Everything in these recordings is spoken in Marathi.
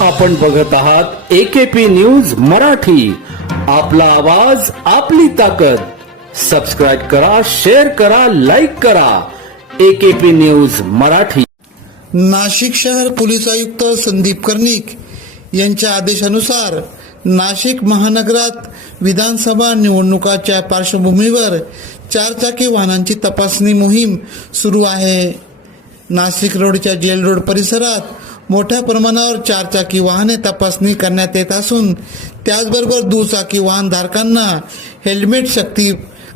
आपण बघत आहात एकेपी न्यूज मराठी. आपला आवाज आपली ताकद. सबस्क्राईब करा शेअर करा लाईक करा. AKP news Marathi. नाशिक शहर पोलीस आयुक्त संदीप कर्णिक यांच्या आदेशानुसार नाशिक महानगरात विधानसभा निवडणुकाच्या पार्श्वभूमीवर चारचाकी वाहनांची तपासणी मोहीम सुरू आहे. नाशिक रोडच्या जेल रोड परिसरात मोठ्या प्रमाणावर चारचाकी वाहने तपासणी करण्यात येत असून त्याचबरोबर दुचाकी वाहनधारकांना हेल्मेट सक्ती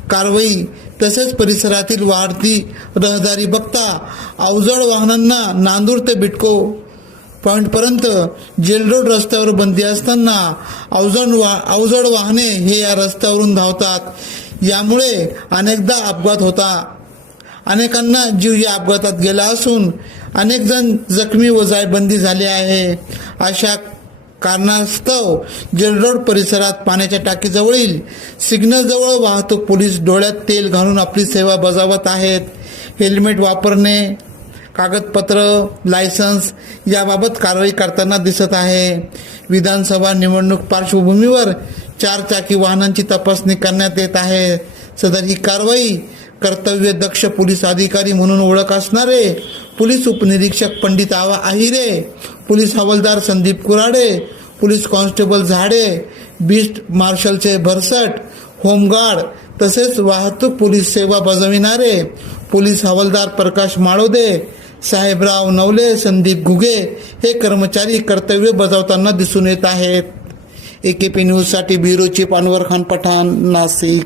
कारवाई तसेच परिसरातील वाढती रहदारी बघता अवजड वाहनांना नांदूर ते बिटको पॉईंटपर्यंत जेल रोड रस्त्यावर बंदी असताना अवजड वा अवजड वाहने हे या रस्त्यावरून धावतात. यामुळे अनेकदा अपघात होता. अनेकांना जीव या अपघातात गेला असून अनेक जण जखमी व जायबंदी झाले आहे. अशा कारणास्तव जलरोड परिसरात पाण्याच्या टाकीजवळील सिग्नलजवळ वाहतूक पोलीस डोळ्यात तेल घालून आपली सेवा बजावत आहेत. हेल्मेट वापरणे कागदपत्र लायसन्स याबाबत कारवाई करताना दिसत आहे. विधानसभा निवडणूक पार्श्वभूमीवर चारचाकी वाहनांची तपासणी करण्यात येत आहे. सदर ही कारवाई कर्तव्य दक्ष पोलीस अधिकारी म्हणून ओळख असणारे पोलीस उपनिरीक्षक पंडित आवा आहिरे पोलीस हवालदार Sandeep Kurade police constable Zade beat मार्शलचे भरसट होमगार्ड तसेच वाहतूक पोलीस सेवा बजाविणारे पोलीस हवालदार प्रकाश माळोदे साहेबराव नवले संदीप घुगे हे कर्मचारी कर्तव्य बजावताना दिसून येत आहेत. ए के पी न्यूजसाठी ब्युरो चीफ अनवर खान पठाण नाशिक.